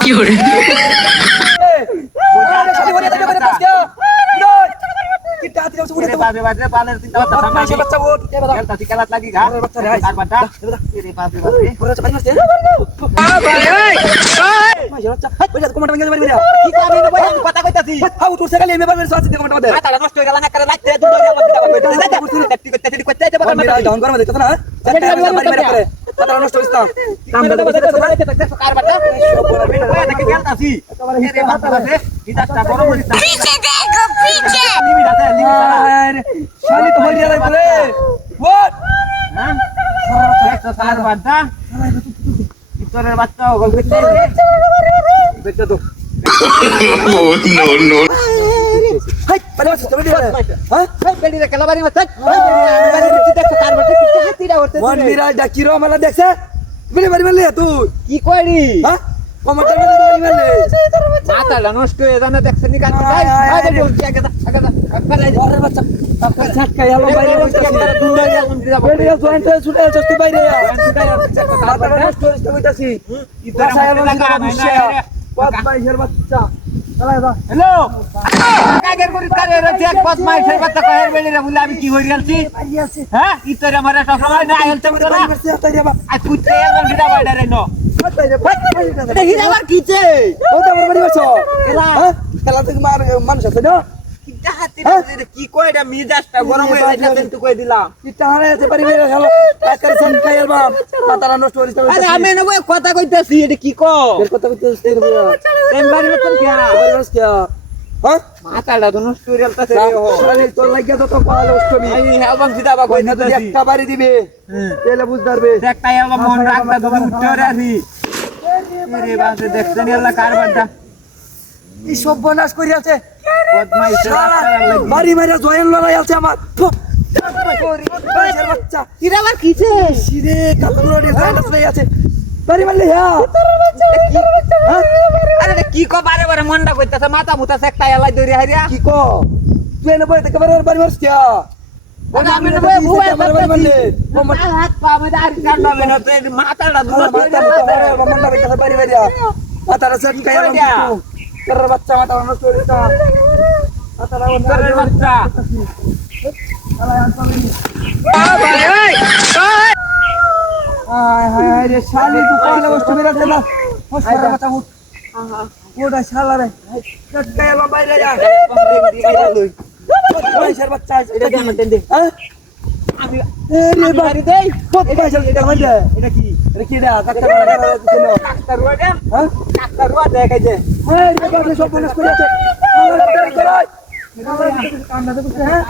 কি হরে पीछे देखो पीछे শালি তো হইয়া যাবে রে ওট সার বাটা ভিতরের বাচ্চা ওগল করতে বেটা তো নো নো হাই পারে বাচ্চা তুমি দিলে হ্যাঁ বেড়ি রে কেলাবারি মত বাড়ি দিতে দেখো কার বাটা কি হাতিরা করতে মন মিরা ডাকিরো মালা দেখছে বিড়ি বাড়ি মারলি তুই কি কইরি হ্যাঁ কমাটার মধ্যে বাড়ি মারলি মাথাটা নষ্ট হয়ে জানা দেখছ নি কাজ ভাই আগে বলছি আগে আগে আরে বাচ্চা আপনার ঝাটকা এলো বাইরে বসে দুন্ডা গেলাম দিদা বেড়ি জয়েন্ট ছুটে চস্তি বাইরে মাথাটা নষ্ট হইছে কইতাছি বাসায় এলো কত বাইশের বাচ্চা আলাই বা হ্যালো কাগের করি কারে রে চেক পাস মাই সেই বাচ্চা কহের বেলি রে বলে আমি কি হই গেলছি আইয়াছে হ্যাঁ ইতরে মারা তো সময় না আইল তুমি তো না আই কুইতে এলাম দিদা বাইরে রে নো হিরা আমার কিছে খেলা থেকে মানুষ আছে না কিটা হাতি রে কি কই এটা মিজাজটা গরম হয়ে যাচ্ছে তুই কই দিলাম মাথাটা নষ্ট করিস আরে আমি না ওই কথা কইতাছি এটা কি কো কথা কইতেছিস তেন বাড়ি মত কিয়া মাথাটা তো নষ্ট হয়ে গেলতাছে রে ও তোর লাগিয়া তো পালে অষ্টমী আমি অ্যালবাম দিদা বা কই না তো একটা বাড়ি দিবে তেলে বুঝ পারবে একটা অ্যালবাম মন রাখবা তুমি উঠতে রে আসি রে বাসে দেখছেন এলা কারবারটা এই সব বনাস করি আছে বদমাইশ বাড়ি মারিয়া জয়েন লড়াই আছে আমার বাচ্চা কিরা আমার কিছে সিরে কাপড় জয়েন আছে বাড়ি মারলে হ্যাঁ আরে কি কো বারে বারে মনটা কইতাছে মাথা মুতা একটা এলাই দইরি হারিয়া কি কো তুই এনে বই থেকে বাড়ি মারছ কি আমি না বই বুয়া হাত পা মে আর কাট হবে না তো মাথাটা দুলা বাচ্চা মাথা নষ্ট করে বাচ্চা রে শালি তু পয়লা বস্তু বেরাতে না হোস্টেলের কথা উঠ ওটা শালা রে চটকায় আমার বাইরে যা পয়সার বাচ্চা এটা কেন দেন দে হ্যাঁ আমি রে বাড়ি দেই কত পয়সা এটা হইছে এটা কি রে ডাক্তার লাগা ছিল ডাক্তার রোয়া দে হ্যাঁ ডাক্তার রোয়া দেখাই দে রে বাড়ি সব বনাস করে আছে আমার ডাক্তার করাই কান্না তো হ্যাঁ